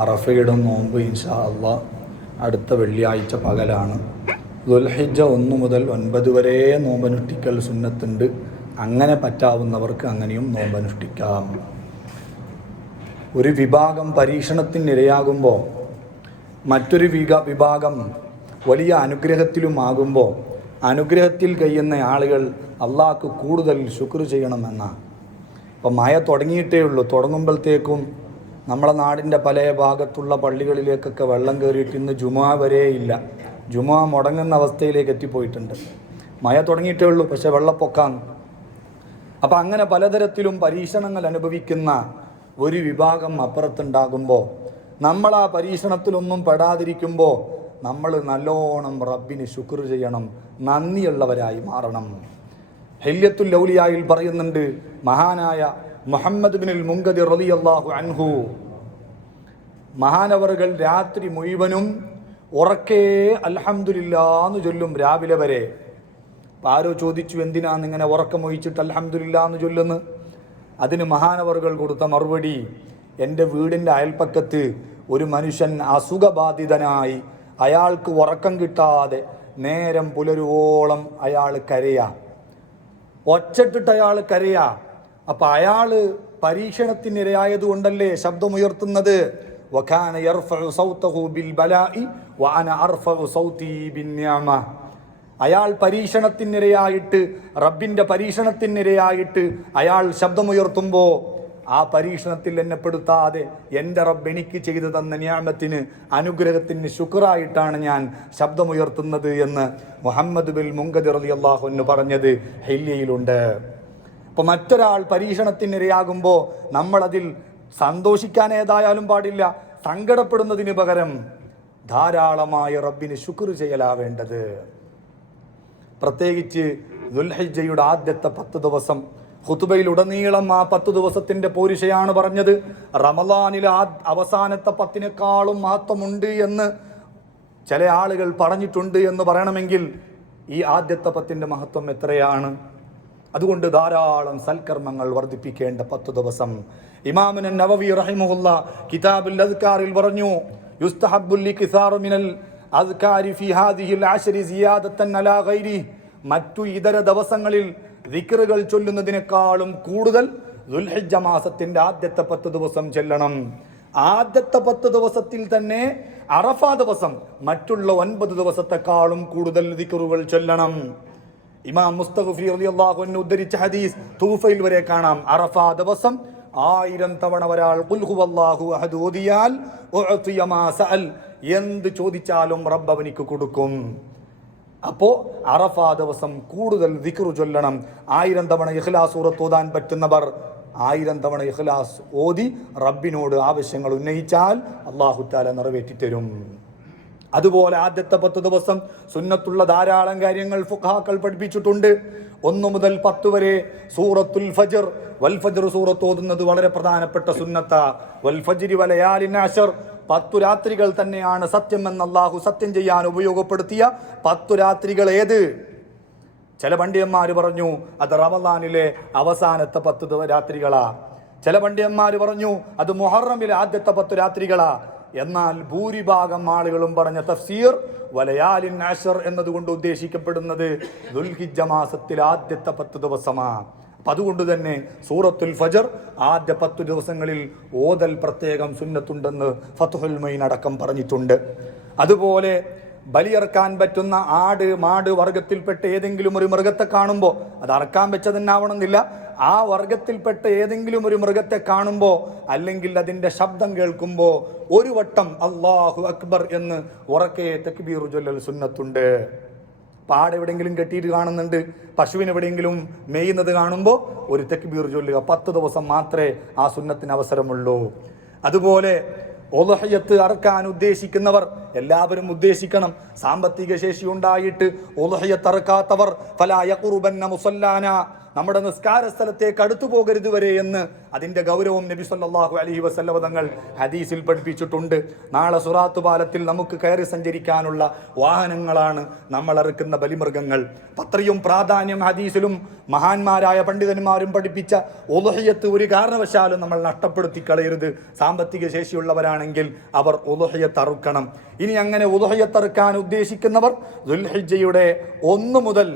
അറഫയുടെ നോമ്പ് ഇൻഷാ അള്ളാ അടുത്ത വെള്ളിയാഴ്ച പകലാണ്. ദുൽഹിജ്ജ 1 മുതൽ 9 വരെ നോമ്പനുഷ്ഠിക്കൽ സുന്നത്തുണ്ട്. അങ്ങനെ പറ്റാവുന്നവർക്ക് അങ്ങനെയും നോമ്പനുഷ്ഠിക്കാം. ഒരു വിഭാഗം പരീക്ഷണത്തിനിരയാകുമ്പോൾ മറ്റൊരു വിഭാഗം വലിയ അനുഗ്രഹത്തിലുമാകുമ്പോൾ അനുഗ്രഹത്തിൽ കഴിയുന്ന ആളുകൾ അള്ളാഹ്ക്ക് കൂടുതൽ ശുക്ർ ചെയ്യണമെന്നാണ്. ഇപ്പം മഴ തുടങ്ങിയിട്ടേ ഉള്ളൂ. തുടങ്ങുമ്പോഴത്തേക്കും നമ്മളെ നാടിൻ്റെ പല ഭാഗത്തുള്ള പള്ളികളിലേക്കൊക്കെ വെള്ളം കയറിയിട്ട് ഇന്ന് ജുമുഅ വരെ ഇല്ല. ജുമുഅ മുടങ്ങുന്ന അവസ്ഥയിലേക്ക് എത്തിപ്പോയിട്ടുണ്ട്. മഴ തുടങ്ങിയിട്ടേ ഉള്ളൂ, പക്ഷെ വെള്ളപ്പൊക്കാണ്. അപ്പം അങ്ങനെ പലതരത്തിലും പരീക്ഷണങ്ങൾ അനുഭവിക്കുന്ന ഒരു വിഭാഗം അപ്പുറത്തുണ്ടാകുമ്പോൾ നമ്മൾ ആ പരീക്ഷണത്തിലൊന്നും പെടാതിരിക്കുമ്പോൾ നമ്മൾ നല്ലോണം റബ്ബിന് ശുക്ർ ചെയ്യണം, നന്ദിയുള്ളവരായി മാറണം. ഹില്യത്തുൽ ഔലിയായിൽ പറയുന്നുണ്ട്, മഹാനായ മുഹമ്മദ് ബിനുൽ മുൻകദിർ റളിയല്ലാഹു അൻഹു മഹാനവറുകൾ രാത്രി മുഴുവനും ഉറക്കെ അൽഹംദുലില്ലാഹ് എന്ന് ചൊല്ലും രാവിലെ വരെ. ആരോ ചോദിച്ചു, എന്തിനാണ് ഇങ്ങനെ ഉറക്കമൊഴിച്ചിട്ട് അൽഹംദുലില്ലാഹ് എന്ന് ചൊല്ലുന്നു? അതിന് മഹാനവറുകൾ കൊടുത്ത മറുപടി, എൻ്റെ വീടിൻ്റെ അയൽപ്പക്കത്ത് ഒരു മനുഷ്യൻ അസുഖബാധിതനായി അയാൾക്ക് ഉറക്കം കിട്ടാതെ നേരം പുലരുവോളം അയാൾ കരയാ, ഒച്ചട്ടിട്ട് അയാൾ കരയാ. അപ്പം അയാൾ പരീക്ഷണത്തിനിരയായതുകൊണ്ടല്ലേ ശബ്ദമുയർത്തുന്നത്. വകാന യർഫഉ സൗതഹു ബിൽ ബലാഇ വഅന അർഫഉ സൗതി ബിൻ നിഅമ. അയാൾ പരീക്ഷണത്തിനിരയായിട്ട്, റബ്ബിൻ്റെ പരീക്ഷണത്തിനിരയായിട്ട് അയാൾ ശബ്ദമുയർത്തുമ്പോൾ ആ പരീക്ഷണത്തിൽ എന്നെ പെടുത്താതെ എൻ്റെ റബ്ബ് എനിക്ക് ചെയ്തു തന്ന നിഅമത്തിന്, അനുഗ്രഹത്തിന് ശുക്റായിട്ടാണ് ഞാൻ ശബ്ദമുയർത്തുന്നത് എന്ന് മുഹമ്മദ് ബിൻ മുൻകദിർ റളിയല്ലാഹു അൻഹു പറഞ്ഞത് ഹില്യയിലുണ്ട്. അപ്പോൾ മറ്റൊരാൾ പരീക്ഷണത്തിനിരയാകുമ്പോൾ നമ്മളതിൽ സന്തോഷിക്കാൻ ഏതായാലും പാടില്ല, സങ്കടപ്പെടുന്നതിന് പകരം ധാരാളമായ റബ്ബിന് ശുക്ർ ചെയ്യലാവേണ്ടത്. പ്രത്യേകിച്ച് ദുൽഹിജ്ജയുടെ ആദ്യത്തെ 10 ദിവസം ഖുതുബയിലുടനീളം ആ 10 ദിവസത്തിൻ്റെ പോരിശയാണ് പറഞ്ഞത്. റമളാനിലെ അവസാനത്തെ 10-നേക്കാളും മഹത്വമുണ്ട് എന്ന് ചില ആളുകൾ പറഞ്ഞിട്ടുണ്ട് എന്ന് പറയണമെങ്കിൽ ഈ ആദ്യത്തെ 10ൻ്റെ മഹത്വം എത്രയാണ്? അതുകൊണ്ട് ധാരാളം സൽക്കർമ്മങ്ങൾ വർദ്ധിപ്പിക്കേണ്ട 10 ദിവസം. ഇമാമുൻ നവവി റഹിമഹുല്ല കിതാബുൽ അദ്കാറിൽ പറഞ്ഞു, യുസ്തഹബ്ബു ലിക്സാറു മിനൽ അദ്കാരി ഫി ഹാദിഹിൽ അശ്രി സിയാദതൻ അലാ ഗൈരി. മറ്റു ഇതര ദിവസങ്ങളിൽ ദിക്റുകൾ ചൊല്ലുന്നതിനേക്കാളും കൂടുതൽ ദുൽഹിജ്ജ മാസത്തിന്റെ ആദ്യത്തെ 10 ദിവസം ചെല്ലണം. ആദ്യത്തെ 10 ദിവസത്തിൽ തന്നെ അറഫ ദിവസം മറ്റുള്ള 9 ദിവസത്തെക്കാളും കൂടുതൽ ദിക്റുകൾ ചൊല്ലണം. ഇമാം മുസ്തഗ്ഫി റളിയല്ലാഹു അൻഹു ഉദ്ധരിച്ച ഹദീസ് തൂഫയിൽ വരെ കാണാം. അറഫ ദിവസം 1000 തവണ ഒരാൾ ഖുൽ ഹുവല്ലാഹു അഹദ് ഓതിയാൽ ഉഅതിയ മാ സഅൽ, എന്ത് ചോദിച്ചാലും റബ്ബ് അവനിക്ക് കൊടുക്കും. അപ്പോൾ അറഫ ദിവസം കൂടുതൽ ദിക്ർ ചൊല്ലണം. 1000 തവണ ഇഖ്ലാസ് സൂറത്ത് ഓതാൻ പറ്റുന്നവർ 1000 തവണ ഇഖ്ലാസ് ഓതി റബ്ബിനോട് ആവശ്യങ്ങൾ ഉന്നയിച്ചാൽ അല്ലാഹു തആല നിറവേറ്റിത്തരും. അതുപോലെ ആദ്യത്തെ 10 ദിവസം സുന്നത്തുള്ള ധാരാളം കാര്യങ്ങൾ ഫുഖഹാക്കൾ പഠിപ്പിച്ചിട്ടുണ്ട്. 1 മുതൽ 10 വരെ സൂറത്തുൽ ഫജ്ർ, വൽ ഫജ്ർ സൂറത്ത് ഓതുന്നത് വളരെ പ്രധാനപ്പെട്ട സുന്നത്ത. വൽ ഫജ്രി വലയാലിൻ അശ്ർ, 10 രാത്രികൾ തന്നെയാണ് സത്യം എന്ന് അല്ലാഹു സത്യം ചെയ്യാൻ ഉപയോഗപ്പെടുത്തിയ 10 രാത്രികൾ ഏത്? ചില പണ്ഡിതന്മാർ പറഞ്ഞു അത് റമളാനിലെ അവസാനത്തെ 10 രാത്രികളാ. ചില പണ്ഡിതന്മാർ പറഞ്ഞു അത് മുഹറമിലെ ആദ്യത്തെ 10 രാത്രികളാ. എന്നാൽ ഭൂരിഭാഗം ആളുകളും പറഞ്ഞ തഫ്സീർ വലയാലിൻ അശ്ർ എന്നതുകൊണ്ട് ഉദ്ദേശിക്കപ്പെടുന്നത് ദുൽഹിജ്ജ മാസത്തിലെ ആദ്യത്തെ 10 ദിവസമാണ്. അപ്പം അതുകൊണ്ട് തന്നെ സൂറത്തുൽ ഫജ്ർ ആദ്യ 10 ദിവസങ്ങളിൽ ഓതൽ പ്രത്യേകം സുന്നത്തുണ്ടെന്ന് ഫത്ഹുൽ മൊയ്ൻ അടക്കം പറഞ്ഞിട്ടുണ്ട്. അതുപോലെ ബലിയറക്കാൻ പറ്റുന്ന ആട്, മാട് വർഗത്തിൽപ്പെട്ട ഏതെങ്കിലും ഒരു മൃഗത്തെ കാണുമ്പോൾ, അത് അറക്കാൻ വെച്ചതെന്നാവണമെന്നില്ല, ആ വർഗത്തിൽപ്പെട്ട ഏതെങ്കിലും ഒരു മൃഗത്തെ കാണുമ്പോൾ അല്ലെങ്കിൽ അതിൻ്റെ ശബ്ദം കേൾക്കുമ്പോൾ ഒരു വട്ടം അല്ലാഹു അക്ബർ എന്ന് ഉറക്കെ തക്ബീർ ചൊല്ലൽ സുന്നത്തുണ്ട്. പാട് എവിടെയെങ്കിലും കെട്ടിയിട്ട് കാണുന്നുണ്ട്, പശുവിന് എവിടെയെങ്കിലും മേയുന്നത് കാണുമ്പോൾ ഒരു തക്ബീർ ചൊല്ലുക. 10 ദിവസം മാത്രമേ ആ സുന്നത്തിന് അവസരമുള്ളൂ. അതുപോലെ ഉളുഹിയ്യത്ത് അറക്കാൻ ഉദ്ദേശിക്കുന്നവർ എല്ലാവരും ഉദ്ദേശിക്കണം. സാമ്പത്തിക ശേഷി ഉണ്ടായിട്ട് ഉളുഹിയ്യത്ത് അറക്കാത്തവർ ഫലാ യഖ്റുബന്ന മുസല്ലാന, നമ്മുടെ നിസ്കാര സ്ഥലത്തേക്ക് അടുത്തു പോകരുത് വരെ എന്ന് അതിന്റെ ഗൗരവം നബി സല്ലല്ലാഹു അലൈഹി വസല്ലം തങ്ങൾ ഹദീസിൽ പഠിപ്പിച്ചിട്ടുണ്ട്. നാളെ സിറാത്ത് പാലത്തിൽ നമുക്ക് കയറി സഞ്ചരിക്കാനുള്ള വാഹനങ്ങളാണ് നമ്മൾ ഇറക്കുന്ന ബലിമൃഗങ്ങൾ. അത്രയും പ്രാധാന്യം ഹദീസിലും മഹാന്മാരായ പണ്ഡിതന്മാരും പഠിപ്പിച്ച ഉളുഹിയത്ത് ഒരു കാരണവശാലും നമ്മൾ നഷ്ടപ്പെടുത്തി കളയരുത്. സാമ്പത്തിക ശേഷിയുള്ളവരാണെങ്കിൽ അവർ ഉളുഹിയത്ത് അറുക്കണം. ഇനി അങ്ങനെ ഉളുഹിയത്ത് അറുക്കാൻ ഉദ്ദേശിക്കുന്നവർ ദുൽഹിജ്ജയുടെ 1 മുതൽ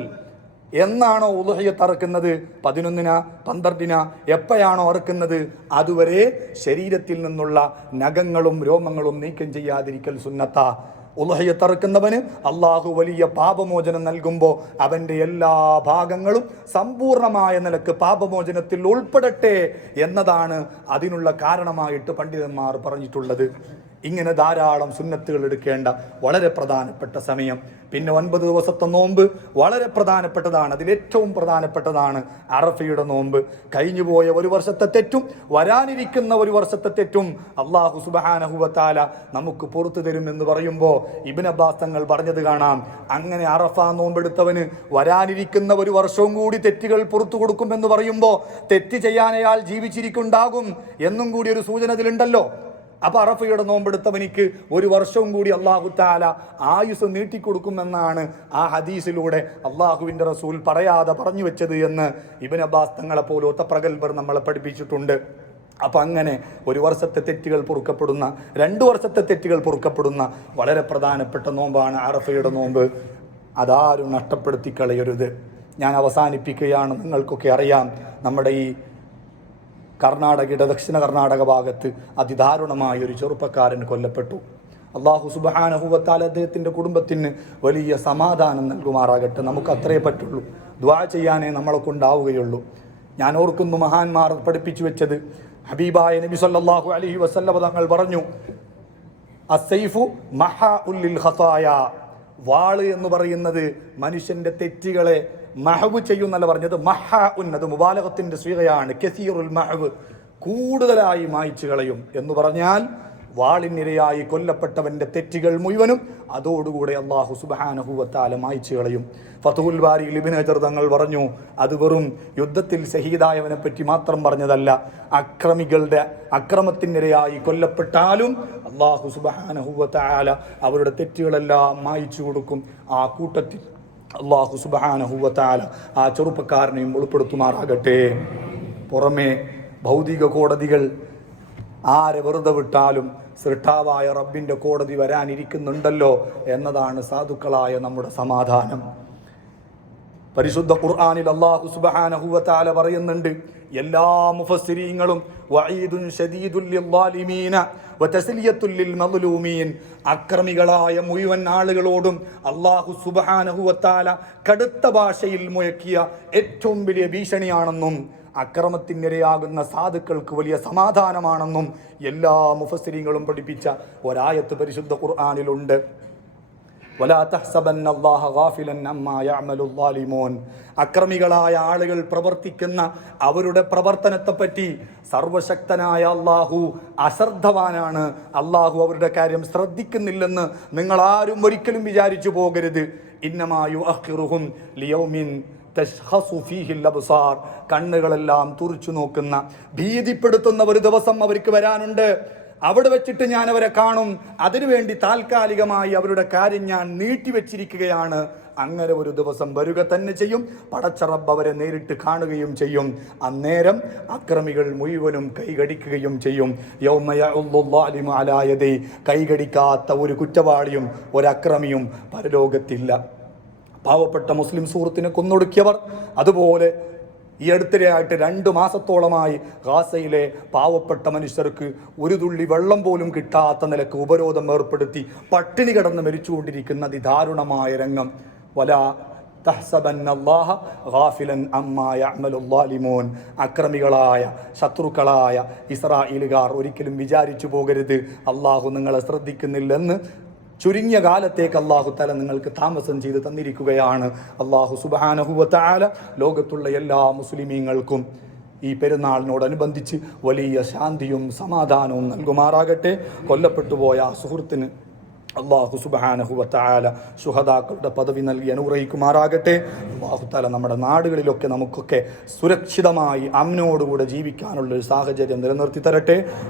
എന്നാണോ ഉളുഹിയത്ത് അറുക്കുന്നത്, 11, 12 എപ്പോഴാണോ അറുക്കുന്നത്, അതുവരെ ശരീരത്തിൽ നിന്നുള്ള നഖങ്ങളും രോമങ്ങളും നീക്കം ചെയ്യാതിരിക്കൽ സുന്നത്ത. ഉളുഹിയത്ത് അറുക്കുന്നവന് അള്ളാഹു വലിയ പാപമോചനം നൽകുമ്പോൾ അവൻ്റെ എല്ലാ ഭാഗങ്ങളും സമ്പൂർണമായ നിലക്ക് പാപമോചനത്തിൽ ഉൾപ്പെടട്ടെ എന്നതാണ് അതിനുള്ള കാരണമായിട്ട് പണ്ഡിതന്മാർ പറഞ്ഞിട്ടുള്ളത്. ഇങ്ങനെ ധാരാളം സുന്നത്തുകൾ എടുക്കേണ്ട വളരെ പ്രധാനപ്പെട്ട സമയം. പിന്നെ 9 ദിവസത്തെ നോമ്പ് വളരെ പ്രധാനപ്പെട്ടതാണ്. അതിലേറ്റവും പ്രധാനപ്പെട്ടതാണ് അറഫയുടെ നോമ്പ്. കഴിഞ്ഞുപോയ ഒരു വർഷത്തെ തെറ്റും വരാനിരിക്കുന്ന ഒരു വർഷത്തെ തെറ്റും അള്ളാഹു സുബ്ഹാനഹു വ തആല നമുക്ക് പുറത്തു തരും എന്ന് പറയുമ്പോൾ ഇബ്നു അബ്ബാസ് തങ്ങൾ പറഞ്ഞത് കാണാം. അങ്ങനെ അറഫ നോമ്പെടുത്തവന് വരാനിരിക്കുന്ന ഒരു വർഷവും കൂടി തെറ്റുകൾ പുറത്തു കൊടുക്കുമെന്ന് പറയുമ്പോൾ തെറ്റ് ചെയ്യാൻ അയാൾ ജീവിച്ചിരിക്കുണ്ടാകും എന്നും കൂടി ഒരു സൂചന ഇതിലുണ്ടല്ലോ. അപ്പൊ അറഫയുടെ നോമ്പെടുത്തവനിക്ക് ഒരു വർഷവും കൂടി അള്ളാഹു തആല ആയുസ് നീട്ടിക്കൊടുക്കുമെന്നാണ് ആ ഹദീസിലൂടെ അള്ളാഹുവിന്റെ റസൂൽ പറയാതെ പറഞ്ഞു വെച്ചത് എന്ന് ഇബ്നു അബ്ബാസ് തങ്ങളെ പോലത്തെ പ്രഗൽഭർ നമ്മളെ പഠിപ്പിച്ചിട്ടുണ്ട്. അപ്പൊ അങ്ങനെ ഒരു വർഷത്തെ തെറ്റുകൾ പൊറുക്കപ്പെടുന്ന, 2 വർഷത്തെ തെറ്റുകൾ പൊറുക്കപ്പെടുന്ന വളരെ പ്രധാനപ്പെട്ട നോമ്പാണ് അറഫയുടെ നോമ്പ്. അതാരും നഷ്ടപ്പെടുത്തി കളയരുത്. ഞാൻ അവസാനിപ്പിക്കുകയാണ്. നിങ്ങൾക്കൊക്കെ അറിയാം, നമ്മുടെ ഈ കർണാടകയുടെ ദക്ഷിണ കർണാടക ഭാഗത്ത് അതിദാരുണമായ ഒരു ചെറുപ്പക്കാരൻ കൊല്ലപ്പെട്ടു. അള്ളാഹു സുബ്ഹാനഹു വ തആല അദ്ദേഹത്തിൻ്റെ കുടുംബത്തിന് വലിയ സമാധാനം നൽകുമാറാകട്ടെ. നമുക്ക് അത്രേ പറ്റുള്ളൂ. ദുആ ചെയ്യാനേ നമ്മളെ കൊണ്ടാവുകയുള്ളൂ. ഞാൻ ഓർക്കുന്നു, മഹാന്മാർ പഠിപ്പിച്ചു വെച്ചത് ഹബീബായ നബി സല്ലല്ലാഹു അലൈഹി വസല്ലം തങ്ങൾ പറഞ്ഞു, അസ്സൈഫു മഹാഉൽ ലിൽ ഖതായ. വാള് എന്ന് പറയുന്നത് മനുഷ്യന്റെ തെറ്റുകളെ മഹവ് ചെയ്യുന്നല്ല പറഞ്ഞത്, മഹാ ഉന്നത് മുബാലഗത്തിന്റെ സ്വീകയാണ്. കസീറുൽ മഹവ്, കൂടുതലായി മായ്ച്ചു കളയും എന്ന് പറഞ്ഞാൽ വാളിനിരയായി കൊല്ലപ്പെട്ടവന്റെ തെറ്റുകൾ മുഴുവനും അതോടുകൂടെ അള്ളാഹു സുബ്ഹാനഹു വ തആല മായ്ച്ചു കളയും. ഫത്ഹുൽ ബാരിയിൽ ഇബ്നു ഹജർ തങ്ങൾ പറഞ്ഞു, അത് വെറും യുദ്ധത്തിൽ ഷഹീദായവനെ പറ്റി മാത്രം പറഞ്ഞതല്ല, അക്രമികളുടെ അക്രമത്തിനിരയായി കൊല്ലപ്പെട്ടാലും അള്ളാഹു സുബ്ഹാനഹു വ തആല അവരുടെ തെറ്റുകളെല്ലാം മായ്ച്ചു കൊടുക്കും. ആ കൂട്ടത്തിൽ അള്ളാഹു സുബ്ഹാനഹു വ തആല ആ ചെറുപ്പക്കാരനെയും ഉൾപ്പെടുത്തുമാറാകട്ടെ. പുറമെ ഭൗതിക കോടതികൾ ആരെ വെറുതെ വിട്ടാലും സൃഷ്ടാവായ റബ്ബിൻ്റെ കോടതി വരാനിരിക്കുന്നുണ്ടല്ലോ എന്നതാണ് സാധുക്കളായ നമ്മുടെ സമാധാനം. പരിശുദ്ധ ഖുർആനിൽ അല്ലാഹു സുബ്ഹാനഹു വ തആല പറയുന്നുണ്ട്, എല്ലാ മുഫസ്സിരീങ്ങളും വഈദുൻ ശദീദുൽ ലിൽളാലിമീന വതസ്ലിയത്തുൽ ലിൽ മദ്ലൂമീൻ, അക്രമികളായ മുഴുവൻ ആളുകളോടും അല്ലാഹു സുബ്ഹാനഹു വ തആല കടുത്ത ഭാഷയിൽ മുഴക്കിയ ഏറ്റവും വലിയ ഭീഷണിയാണെന്നും അക്രമത്തിനിരയാകുന്ന സാധുക്കൾക്ക് വലിയ സമാധാനമാണെന്നും എല്ലാ മുഫസ്സിരീങ്ങളും പഠിപ്പിച്ച ഒരായത്ത് പരിശുദ്ധ ഖുർആനിലുണ്ട്. വലാ തഹ്സബന്നല്ലാഹ ഗാഫിലൻ അമ്മാ യഅമലുൽ ളാലിമൂൻ. അക്രമികളായ ആളുകൾ പ്രവർത്തിക്കുന്ന അവരുടെ പ്രവർത്തനത്തെപ്പറ്റി സർവശക്തനായ അള്ളാഹു അശ്രദ്ധവാനാണ്. അള്ളാഹു അവരുടെ കാര്യം ശ്രദ്ധിക്കുന്നില്ലെന്ന് നിങ്ങൾ ആരും ഒരിക്കലും വിചാരിച്ചു പോകരുത്. ഇന്നമാ യുഅഖിറുഹും ലിയൗമിൻ തശ്ഖസു ഫീഹിൽ അബ്സാർ. കണ്ണുകളെല്ലാം തുറിച്ചു നോക്കുന്ന, ഭീതിപ്പെടുത്തുന്ന ഒരു ദിവസം അവർക്ക് വരാനുണ്ട്. അവിടെ വെച്ചിട്ട് ഞാൻ അവരെ കാണും. അതിനുവേണ്ടി താൽക്കാലികമായി അവരുടെ കാര്യം ഞാൻ നീട്ടിവെച്ചിരിക്കുകയാണ്. അങ്ങനെ ഒരു ദിവസം വരിക തന്നെ ചെയ്യും. പടച്ച റബ്ബ് അവരെ നേരിട്ട് കാണുകയും ചെയ്യും. അന്നേരം അക്രമികൾ മുഴുവനും കൈകടിക്കുകയും ചെയ്യും. യൗമ യഉല്ലു ളാലിമു അലാ യദൈ. കൈകടിക്കാത്ത ഒരു കുറ്റവാളിയും ഒരക്രമിയും പരലോകത്തില്ല. പാവപ്പെട്ട മുസ്ലിം സുഹൃത്തിനെ കൊന്നൊടുക്കിയവർ, അതുപോലെ ഈ അടുത്തിടെയായിട്ട് 2 മാസത്തോളമായി ഗാസയിലെ പാവപ്പെട്ട മനുഷ്യർക്ക് ഒരു തുള്ളി വെള്ളം പോലും കിട്ടാത്ത നിലക്ക് ഉപരോധം ഏർപ്പെടുത്തി പട്ടിണി കിടന്ന് മരിച്ചുകൊണ്ടിരിക്കുന്ന അതിദാരുണമായ രംഗം. വലാ തഹ്സബന്നല്ലാഹ ഗാഫിലൻ അമ്മാ യഅമലുൽ ളാലിമൂൻ. അക്രമികളായ ശത്രുക്കളായ ഇസ്രായേലുകാർ ഒരിക്കലും വിചാരിച്ചു പോകരുത് അള്ളാഹു നിങ്ങളെ ശ്രദ്ധിക്കുന്നില്ലെന്ന്. ചുരുങ്ങിയ കാലത്തേക്ക് അള്ളാഹു തആല നിങ്ങൾക്ക് താമസം ചെയ്ത് തന്നിരിക്കുകയാണ്. അള്ളാഹു സുബ്ഹാനഹു വ തആല ലോകത്തുള്ള എല്ലാ മുസ്ലിമീങ്ങൾക്കും ഈ പെരുന്നാളിനോടനുബന്ധിച്ച് വലിയ ശാന്തിയും സമാധാനവും നൽകുമാറാകട്ടെ. കൊല്ലപ്പെട്ടുപോയ ആ സുഹൃത്തിന് അള്ളാഹു സുബ്ഹാനഹു വ തആല ശുഹദാക്കളുടെ പദവി നൽകി അനുഗ്രഹിക്കുമാറാകട്ടെ. അള്ളാഹു തആല നമ്മുടെ നാടുകളിലൊക്കെ നമുക്കൊക്കെ സുരക്ഷിതമായി അമ്നോടുകൂടെ ജീവിക്കാനുള്ളൊരു സാഹചര്യം നിലനിർത്തി തരട്ടെ.